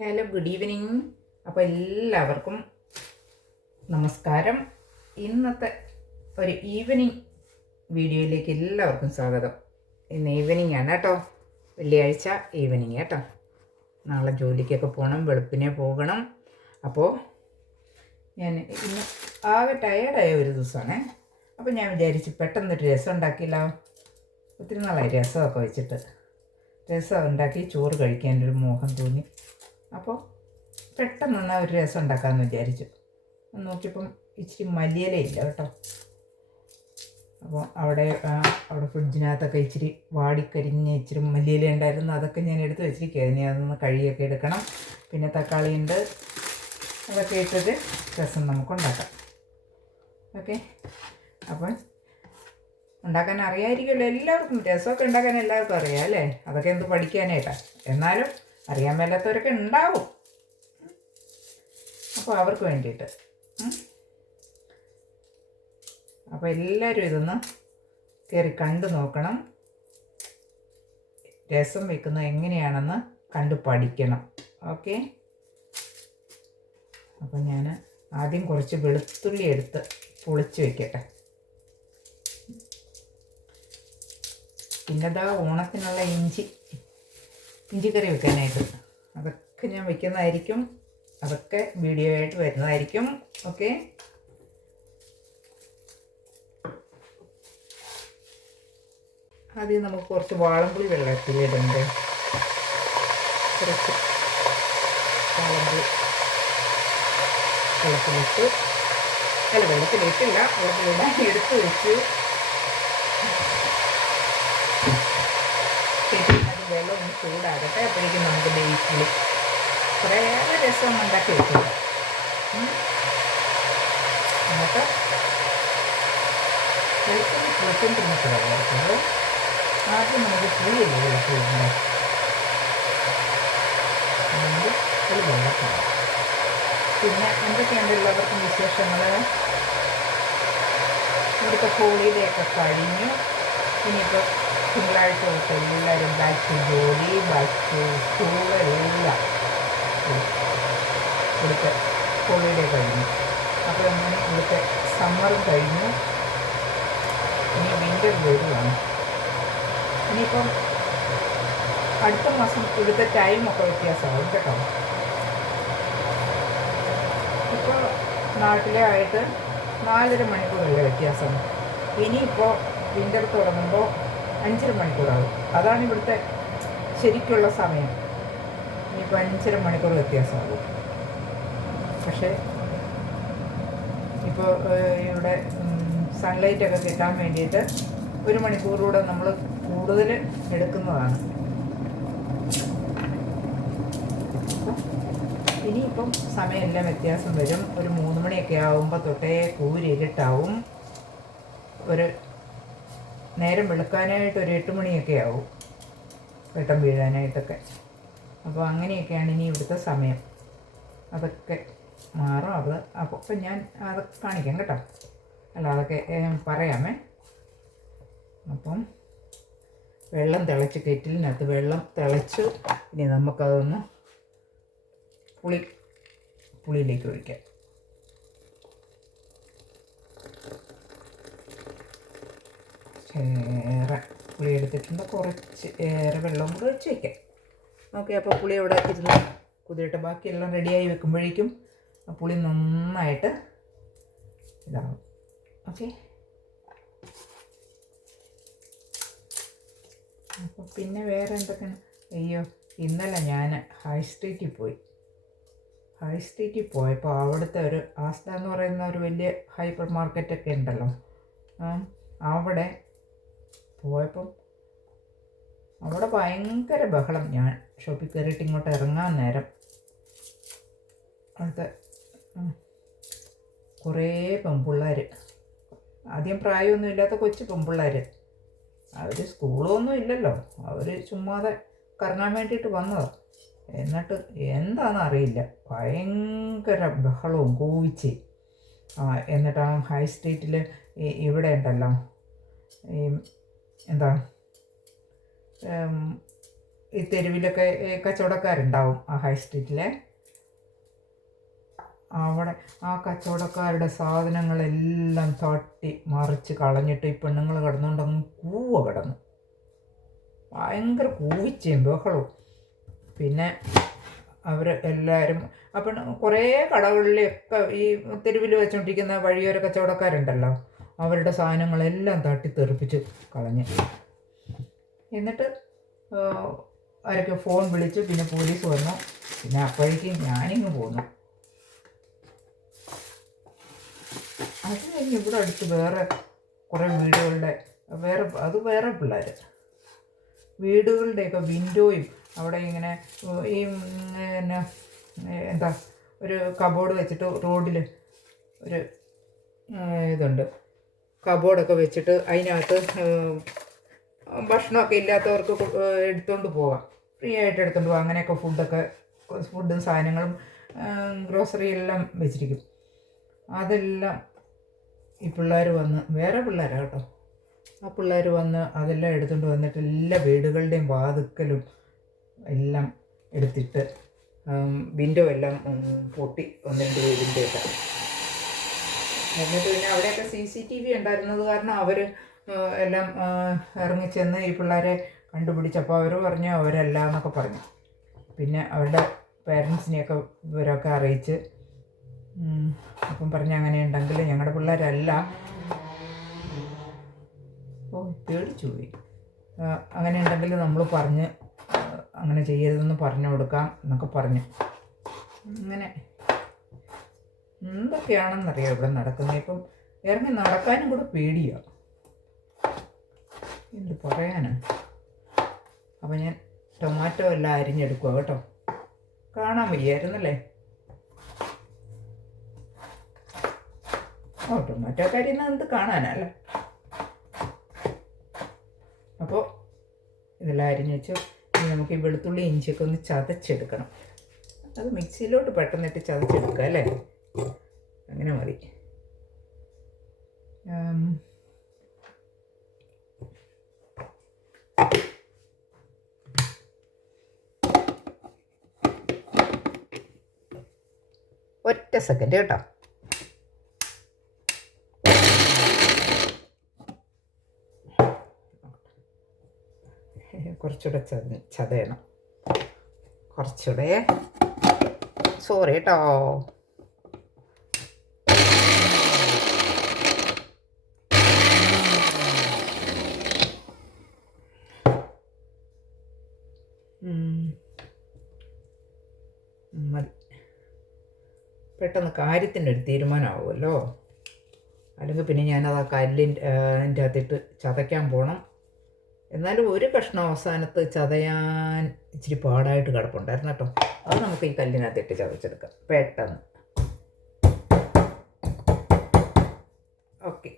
Hello, good evening. അപ്പോൾ എല്ലാവർക്കും നമസ്കാരം. ഇന്നത്തെ ഒരു ഈവനിങ് വീഡിയോയിലേക്ക് എല്ലാവർക്കും സ്വാഗതം. ഇന്ന് ഈവനിങ് ആണ് കേട്ടോ, വെള്ളിയാഴ്ച ഈവനിങ് കേട്ടോ. നാളെ ജോലിക്കൊക്കെ പോകണം, വെളുപ്പിനെ പോകണം. അപ്പോൾ ഞാൻ ഇന്ന് ആകെ ടയേർഡായ ഒരു ദിവസമാണ്. അപ്പോൾ ഞാൻ വിചാരിച്ചു പെട്ടെന്നൊരു രസം ഉണ്ടാക്കിയില്ലോ. ഒത്തിരി നാളായി രസമൊക്കെ വെച്ചിട്ട്. രസം ഉണ്ടാക്കി ചോറ് കഴിക്കാനൊരു മോഹം തോന്നി. അപ്പോൾ പെട്ടെന്ന് ഒരു രസം ഉണ്ടാക്കാമെന്ന് വിചാരിച്ചു. നോക്കിയപ്പം ഇച്ചിരി മല്ലിയിലയില്ല കേട്ടോ. അപ്പോൾ അവിടെ ഫ്രിഡ്ജിനകത്തൊക്കെ ഇച്ചിരി വാടിക്കരിഞ്ഞ ഇച്ചിരി മല്ലിയില ഉണ്ടായിരുന്നു. അതൊക്കെ ഞാൻ എടുത്ത് വെച്ചിരിക്കുകയായിരുന്നു. അതൊന്ന് കഴുകിയൊക്കെ എടുക്കണം. പിന്നെ തക്കാളി ഉണ്ട്, അതൊക്കെ ഇട്ടിട്ട് രസം നമുക്കുണ്ടാക്കാം. ഓക്കെ, അപ്പം ഉണ്ടാക്കാൻ അറിയാമായിരിക്കുമല്ലോ എല്ലാവർക്കും. രസമൊക്കെ ഉണ്ടാക്കാൻ എല്ലാവർക്കും അറിയാം അല്ലേ? അതൊക്കെ എന്ത് പഠിക്കാനായിട്ടാണ്. എന്നാലും അറിയാൻ മേലാത്തവരൊക്കെ ഉണ്ടാവും. അപ്പോൾ അവർക്ക് വേണ്ടിയിട്ട് അപ്പോൾ എല്ലാവരും ഇതൊന്ന് കയറി കണ്ടു നോക്കണം. രസം വെക്കുന്നത് എങ്ങനെയാണെന്ന് കണ്ടു പഠിക്കണം. ഓക്കെ, അപ്പം ഞാൻ ആദ്യം കുറച്ച് വെളുത്തുള്ളി എടുത്ത് പൊളിച്ച് വയ്ക്കട്ടെ. പിന്നെ ഓണത്തിനുള്ള ഇഞ്ചിക്കറി വെക്കാനായിട്ട് അതൊക്കെ ഞാൻ വെക്കുന്നതായിരിക്കും. അതൊക്കെ വീഡിയോ ആയിട്ട് വരുന്നതായിരിക്കും. ഓക്കെ, ആദ്യം നമുക്ക് കുറച്ച് വാളംപുളി വെള്ളത്തിലിടണ്ടേ. കുറച്ച് വാളംപുളി വെള്ളത്തിലിട്ടില്ല, വെള്ളത്തിലിടാൻ എടുത്ത് വെച്ചു. വെള്ളം ഒന്ന് ചൂടാകട്ടെ. അപ്പോഴേക്കും നമുക്ക് ബേസിൽ കുറേയേറെ രസം ഉണ്ടാക്കി വെച്ചിട്ടുണ്ട്. എന്നിട്ട് വെളുത്തുള്ളി പൊളിച്ചുകൊണ്ടിരുന്നിട്ടുള്ളത് ആദ്യം നമുക്ക് പുളിയില്ലേ വെള്ളത്തിലിടുന്നത്, അതുകൊണ്ട് പുളി വെള്ളത്തിലാണ്. പിന്നെ എന്തൊക്കെയുണ്ടുള്ളവർക്കും വിശേഷങ്ങൾ. ഇവിടുത്തെ ഹോളിഡേയൊക്കെ കഴിഞ്ഞു. ഇനിയിപ്പോൾ തിങ്കളാഴ്ച തൊട്ട് എല്ലാവരും ബാക്ക് ടു ജോലി, ബാക്ക് ടു സ്കൂൾ, എല്ലാം ഇവിടുത്തെ ഹോളിഡേ കഴിഞ്ഞു. അപ്പോൾ അങ്ങനെ ഇവിടുത്തെ സമ്മറും കഴിഞ്ഞു. ഇനി വിൻ്റർ വരുവാണ്. ഇനിയിപ്പം അടുത്ത മാസം ഇവിടുത്തെ ടൈമൊക്കെ വ്യത്യാസമാകും കേട്ടോ. ഇപ്പോൾ നാട്ടിലെ ആയിട്ട് 4.5 മണിക്കൂറല്ലേ വ്യത്യാസം. ഇനിയിപ്പോൾ വിൻ്റർ തുടങ്ങുമ്പോൾ 5.5 മണിക്കൂറാകും. അതാണ് ഇവിടുത്തെ ശരിക്കുള്ള സമയം. ഇനിയിപ്പോൾ 5.5 മണിക്കൂർ വ്യത്യാസമാകും. പക്ഷേ ഇപ്പോൾ ഇവിടെ സൺലൈറ്റൊക്കെ കിട്ടാൻ വേണ്ടിയിട്ട് 1 മണിക്കൂറിലൂടെ നമ്മൾ കൂടുതൽ എടുക്കുന്നതാണ്. ഇനിയിപ്പം സമയമെല്ലാം വ്യത്യാസം വരും. ഒരു 3 മണിയൊക്കെ ആകുമ്പോൾ തൊട്ടേ കൂരിരുട്ടാവും. ഒരു നേരം വെളുക്കാനായിട്ട് ഒരു 8 മണിയൊക്കെ ആവും, വെട്ടം വീഴാനായിട്ടൊക്കെ. അപ്പോൾ അങ്ങനെയൊക്കെയാണ് ഇനി ഇവിടുത്തെ സമയം. അതൊക്കെ മാറും. അപ്പോൾ ഞാൻ അതൊക്കെ കാണിക്കാം കേട്ടോ. അല്ല, അതൊക്കെ പറയാമേ. അപ്പം വെള്ളം തിളച്ച്, കെറ്റിലിനകത്ത് വെള്ളം തിളച്ചു. ഇനി നമുക്കതൊന്ന് പുളിയിലേക്ക് ഒഴിക്കാം. ഏറെ പുളി എടുത്തിട്ടുണ്ട്. കുറച്ച് ഏറെ വെള്ളം കൂടെ ഒഴിച്ച് വയ്ക്കാം. ഓക്കെ, അപ്പോൾ പുളി അവിടെ ഇരുന്ന് കുതിരട്ടെ. ബാക്കിയെല്ലാം റെഡിയായി വെക്കുമ്പോഴേക്കും ആ പുളി നന്നായിട്ട് ഇതാകും. ഓക്കെ, അപ്പോൾ പിന്നെ വേറെ എന്തൊക്കെയാണ്. അയ്യോ, ഇന്നലെ ഞാൻ ഹൈ സ്ട്രീറ്റിൽ പോയപ്പോൾ അവിടുത്തെ ഒരു ആസ്ത എന്ന് പറയുന്ന ഒരു വലിയ ഹൈപ്പർ മാർക്കറ്റൊക്കെ ഉണ്ടല്ലോ, അവിടെ പോയപ്പം അവിടെ ഭയങ്കര ബഹളം. ഞാൻ ഷോപ്പിൽ കയറിയിട്ട് ഇങ്ങോട്ട് ഇറങ്ങാൻ നേരം അവിടുത്തെ കുറേ പെൺപിള്ളേർ, ആദ്യം പ്രായമൊന്നും ഇല്ലാത്ത കൊച്ചു പെൺപിള്ളേർ, അവർ സ്കൂളൊന്നും ഇല്ലല്ലോ, അവർ ചുമ്മാതെ കറങ്ങാൻ വേണ്ടിയിട്ട് വന്നതാണ്. എന്നിട്ട് എന്താണെന്ന് അറിയില്ല, ഭയങ്കര ബഹളവും കൂവിച്ച്. എന്നിട്ട് ആ ഹൈ സ്ട്രീറ്റിൽ ഇവിടെ ഉണ്ടല്ലോ, എന്താ ഈ തെരുവിലൊക്കെ കച്ചവടക്കാരുണ്ടാവും ആ ഹൈ സ്ട്രീറ്റിലെ. അവിടെ ആ കച്ചവടക്കാരുടെ സാധനങ്ങളെല്ലാം തട്ടി മറിച്ച് കളഞ്ഞിട്ട് ഈ പെണ്ണുങ്ങൾ കിടന്നുകൊണ്ടങ്ങ് കിടന്നു. ഭയങ്കര കൂവിച്ചയും ബഹളവും. പിന്നെ അവർ എല്ലാവരും അപ്പം കുറേ കടകളിലൊക്കെ ഈ തെരുവിൽ വെച്ചുകൊണ്ടിരിക്കുന്ന വഴിയോര കച്ചവടക്കാരുണ്ടല്ലോ, അവരുടെ സാധനങ്ങളെല്ലാം തട്ടി തെറിപ്പിച്ച് കളഞ്ഞ്. എന്നിട്ട് അവരൊക്കെ ഫോൺ വിളിച്ച് പിന്നെ പോലീസ് വന്നു. പിന്നെ അപ്പോഴേക്കും ഞാനിങ്ങ് പോന്നു. അത് കഴിഞ്ഞ് ഇവിടെ അടുത്ത് വേറെ കുറേ വീടുകളുടെ വേറെ പിള്ളേർ വീടുകളുടെയൊക്കെ വിൻഡോയും അവിടെ ഇങ്ങനെ ഈ പിന്നെ എന്താ ഒരു കബോർഡ് വെച്ചിട്ട് റോഡിൽ ഒരു ഇതുണ്ട്, കബോർഡൊക്കെ വെച്ചിട്ട് അതിനകത്ത് ഭക്ഷണമൊക്കെ ഇല്ലാത്തവർക്ക് എടുത്തുകൊണ്ട് പോകാം, ഫ്രീ ആയിട്ട് എടുത്തുകൊണ്ട് പോകാം. അങ്ങനെയൊക്കെ ഫുഡും സാധനങ്ങളും ഗ്രോസറി എല്ലാം വെച്ചിരിക്കും. അതെല്ലാം ഈ പിള്ളേർ വന്ന്, വേറെ പിള്ളേരാണ് കേട്ടോ, ആ പിള്ളേർ വന്ന് അതെല്ലാം എടുത്തുകൊണ്ട് വന്നിട്ട് എല്ലാ വീടുകളുടെയും വാതിക്കലും എല്ലാം എടുത്തിട്ട് വിൻഡോ എല്ലാം പൊട്ടി ഒന്നിൻ്റെ വീടിൻ്റെയൊക്കെ. എന്നിട്ട് പിന്നെ അവിടെയൊക്കെ CCTV ഉണ്ടായിരുന്നത് കാരണം അവർ എല്ലാം ഇറങ്ങിച്ചെന്ന് ഈ പിള്ളേരെ കണ്ടുപിടിച്ചപ്പോൾ അവർ പറഞ്ഞു അവരല്ല എന്നൊക്കെ പറഞ്ഞു. പിന്നെ അവരുടെ പേരൻസിനെയൊക്കെ ഇവരൊക്കെ അറിയിച്ച് അപ്പം പറഞ്ഞ് അങ്ങനെ ഉണ്ടെങ്കിൽ ഞങ്ങളുടെ പിള്ളേരല്ല, പേടിച്ചു പോയി, അങ്ങനെ ഉണ്ടെങ്കിൽ നമ്മൾ പറഞ്ഞ് അങ്ങനെ ചെയ്യരുതെന്ന് പറഞ്ഞു കൊടുക്കാം എന്നൊക്കെ പറഞ്ഞു. അങ്ങനെ എന്തൊക്കെയാണെന്നറിയാം ഇവിടെ നടക്കുന്നത്. ഇപ്പം ഇറങ്ങി നടക്കാനും കൂടെ പേടിയാണ്, എന്ത് പറയാനാണ്. അപ്പം ഞാൻ ടൊമാറ്റോ എല്ലാം അരിഞ്ഞെടുക്കുക കേട്ടോ, കാണാൻ വയ്യായിരുന്നല്ലേ. ടൊമാറ്റോ ഒക്കെ അരിയുന്നത് എന്ത് കാണാനല്ലേ. അപ്പോൾ ഇതെല്ലാം അരിഞ്ഞ് വെച്ച് നമുക്ക് ഈ വെളുത്തുള്ളി ഇഞ്ചിയൊക്കെ ഒന്ന് ചതച്ചെടുക്കണം. അത് മിക്സിയിലോട്ട് പെട്ടെന്നിട്ട് ചതച്ചെടുക്കുക അല്ലേ, അങ്ങനെ മതി. ഒറ്റ സെക്കൻഡ് കേട്ടോ. കുറച്ചുകൂടെ ചതയണം, കുറച്ചുകൂടെ, സോറി കേട്ടോ. മതി, പെട്ടെന്ന് കാര്യത്തിൻ്റെ ഒരു തീരുമാനമാവുമല്ലോ. അല്ലെങ്കിൽ പിന്നെ ഞാനത് ആ കല്ലിൻ്റെ അകത്തിട്ട് ചതയ്ക്കാൻ പോകണം. എന്നാലും ഒരു കഷ്ണം അവസാനത്ത് ചതയാൻ ഇച്ചിരി പാടായിട്ട് കിടപ്പുണ്ടായിരുന്നു കേട്ടോ. അത് നമുക്ക് ഈ കല്ലിനകത്തിട്ട് ചതച്ചെടുക്കാം പെട്ടെന്ന്. ഓക്കെ,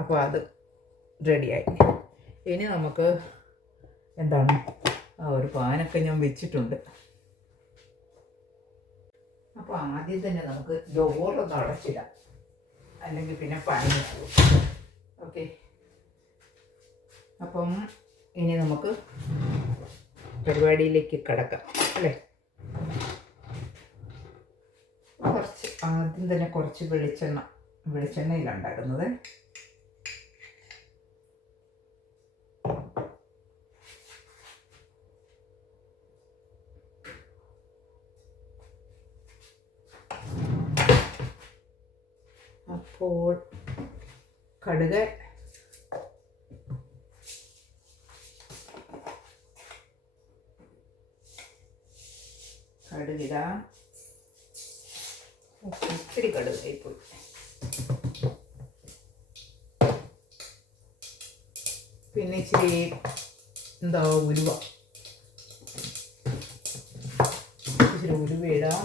അപ്പോൾ അത് റെഡിയായി. ഇനി നമുക്ക് എന്താണ്, ആ ഒരു പാനൊക്കെ ഞാൻ വെച്ചിട്ടുണ്ട്. അപ്പോൾ ആദ്യം തന്നെ നമുക്ക് ഡോറൊന്ന് അടച്ചിടാം, അല്ലെങ്കിൽ പിന്നെ പണി പോകും. ഓക്കെ, അപ്പം ഇനി നമുക്ക് പരിപാടിയിലേക്ക് കടക്കാം അല്ലേ. ആദ്യം തന്നെ കുറച്ച് വെളിച്ചെണ്ണയിലുണ്ടാക്കുന്നത്. അപ്പോൾ കടുക്, കടുകിടാം. ഇത്തിരി കടുകായിപ്പോയി. പിന്നെ ഇച്ചിരി എന്താ ഉലുവ, ഇച്ചിരി ഉലുവ ഇടാം.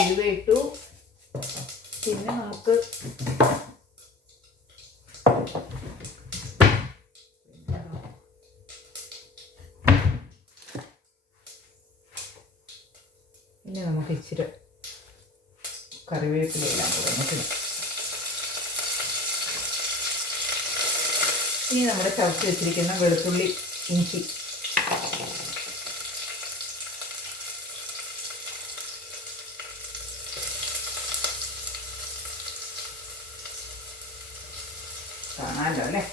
ഉലുവ ഇട്ടു. പിന്നെ നമുക്ക് കറിവേപ്പിലയെല്ലാം കൂടെ വന്നിട്ടുണ്ട്. ഇനി നമ്മുടെ ചതച്ച് വെച്ചിരിക്കുന്ന വെളുത്തുള്ളി ഇഞ്ചി കാണാമല്ലോ അല്ലേ.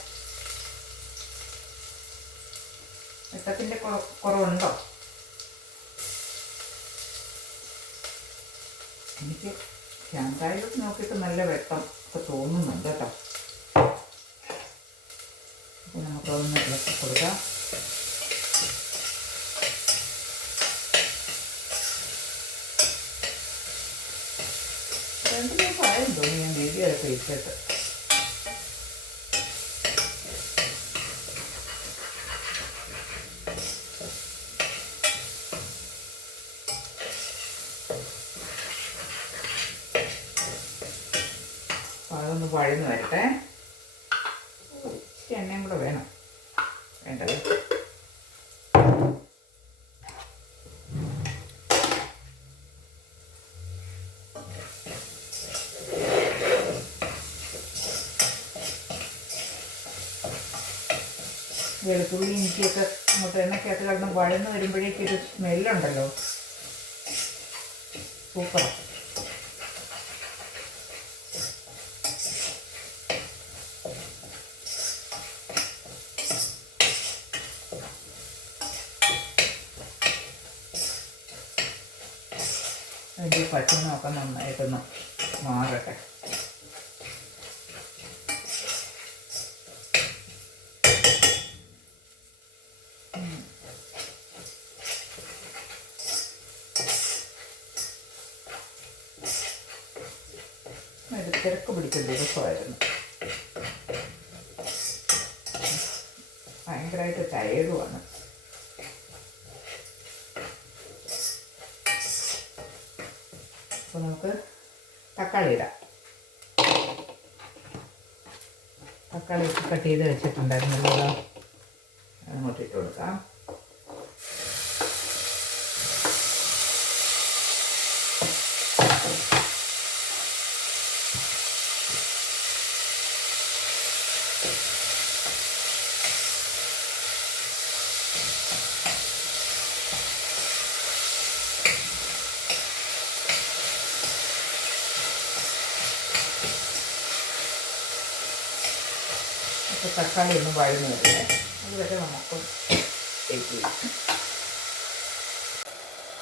വെട്ടത്തിൻ്റെ കുറവുണ്ടോ? എനിക്ക് ക്യാമറയിലോട്ട് നോക്കിയിട്ട് നല്ല വെട്ടം ഒക്കെ തോന്നുന്നുണ്ട് കേട്ടോ. അപ്പോൾ നമുക്കതൊന്ന് ഇളക്കി കൊടുക്കാം. രണ്ടിലേക്ക് ആയെന്ന് തോന്നി ഞാൻ വീഡിയോ ഒക്കെ ഇട്ടിട്ട്. അതൊന്ന് വഴന്ന് വരട്ടെ. ഇച്ചിരി എണ്ണയും കൂടെ വേണം. വേണ്ടത് വെളുത്തുള്ളി ഇഞ്ചിയൊക്കെ അങ്ങോട്ട് എണ്ണയ്ക്കകത്ത് കിടന്ന് വഴന്ന് വരുമ്പോഴേക്കൊരു സ്മെല്ലുണ്ടല്ലോ, സൂപ്പറാണ്. അതിൻ്റെ പച്ചമൊക്കെ നന്നായിട്ടൊന്ന് മാറട്ടെ. തിരക്ക് പിടിച്ച ദിവസമായിരുന്നു. ഭയങ്കരമായിട്ട് ടയേർഡുമാണ്. അപ്പോൾ നമുക്ക് തക്കാളി ഇടാം. തക്കാളി കട്ട് ചെയ്ത് വെച്ചിട്ടുണ്ടായിരുന്നല്ലോ, അങ്ങോട്ട് ഇട്ട് കൊടുക്കാം. അപ്പോൾ തക്കാളി ഒന്ന് വഴന്ന് വരില്ലേ, അതുവരെ നമുക്ക് വെയിറ്റ് ചെയ്യാം.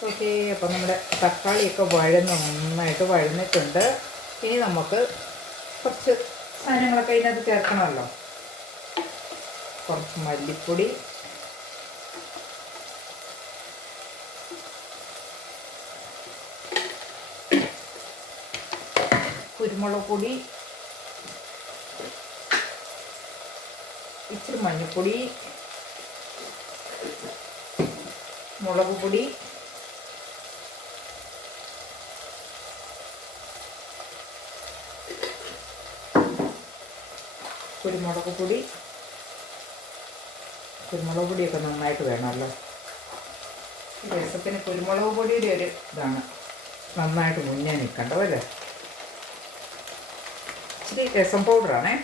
ഓക്കെ, അപ്പോൾ നമ്മുടെ തക്കാളിയൊക്കെ നന്നായിട്ട് വഴന്നിട്ടുണ്ട്. ഇനി നമുക്ക് കുറച്ച് സാധനങ്ങളൊക്കെ ഇതിനകത്ത് ചേർക്കണമല്ലോ. കുറച്ച് മല്ലിപ്പൊടി, കുരുമുളക് പൊടി, ഇച്ചിരി മഞ്ഞൾപ്പൊടി, മുളക് പൊടി, കുരുമുളക് പൊടി. കുരുമുളക് പൊടിയൊക്കെ നന്നായിട്ട് വേണമല്ലോ. രസത്തിന് കുരുമുളക് പൊടിയുടെ ഒരു ഇതാണ് നന്നായിട്ട് മുന്നേ നിൽക്കേണ്ടത് അല്ലേ. ഇച്ചിരി രസം പൗഡറാണേ.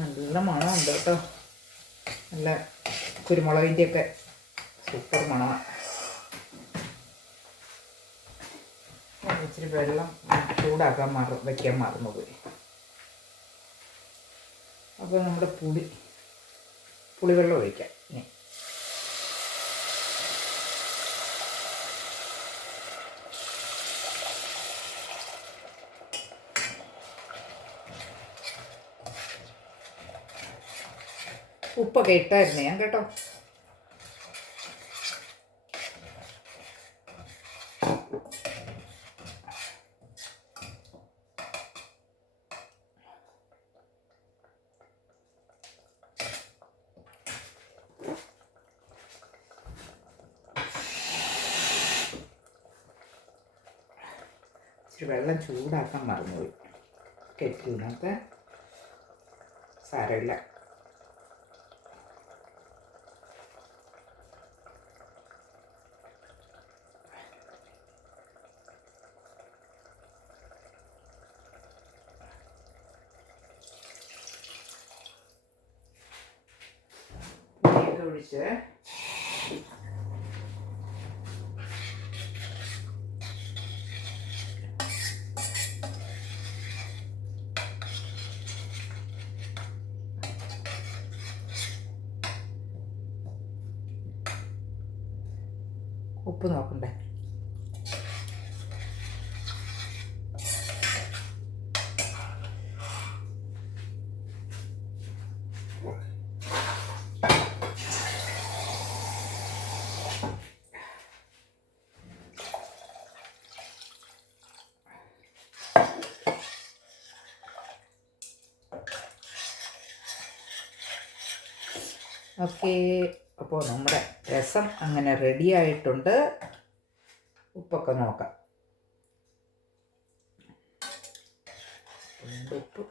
നല്ല മണമുണ്ട് കേട്ടോ. നല്ല കുരുമുളകിൻ്റെയൊക്കെ സൂപ്പർ മണമാണ്. ഇച്ചിരി വെള്ളം ചൂടാക്കാൻ വയ്ക്കാൻ മറന്നുപോയി. അപ്പോൾ നമ്മുടെ പുളിവെള്ളം ഒഴിക്കാം. ഇനി ഉപ്പൊക്കെ ഇട്ടായിരുന്നു ഞാൻ കേട്ടോ. വെള്ളം ചൂടാക്കാൻ മറന്നുപോയി കെറ്റിലിനകത്ത്. സാരമില്ല. ഒഴിച്ച് ഉപ്പ് നോക്കണ്ടേ? ഓക്കെ, അപ്പോൾ നമ്മുടെ രസം അങ്ങനെ റെഡി ആയിട്ടുണ്ട്. ഉപ്പൊക്കെ നോക്കാം. ഉപ്പ്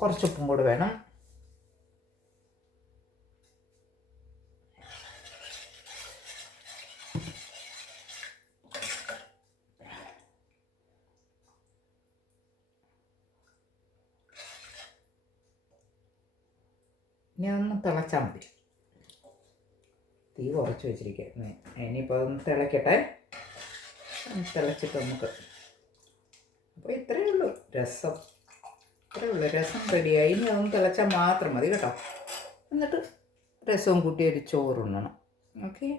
കുറച്ചുപ്പും കൂടെ വേണം. ഇനി ഒന്ന് തിളച്ചാൽ മതി. തീ കുറച്ച് വെച്ചിരിക്കുക. ഇനിയിപ്പോൾ ഒന്ന് തിളയ്ക്കട്ടെ. തിളച്ചിട്ട് നമുക്ക്, അപ്പോൾ ഇത്രയേ ഉള്ളൂ രസം. ഇത്രയേ ഉള്ളൂ, രസം റെഡിയായി. ഇനി അതൊന്ന് തിളച്ചാൽ മാത്രം മതി കേട്ടോ. എന്നിട്ട് രസവും കൂട്ടി ഒരു ചോറുണ്ണണം. ഓക്കെ.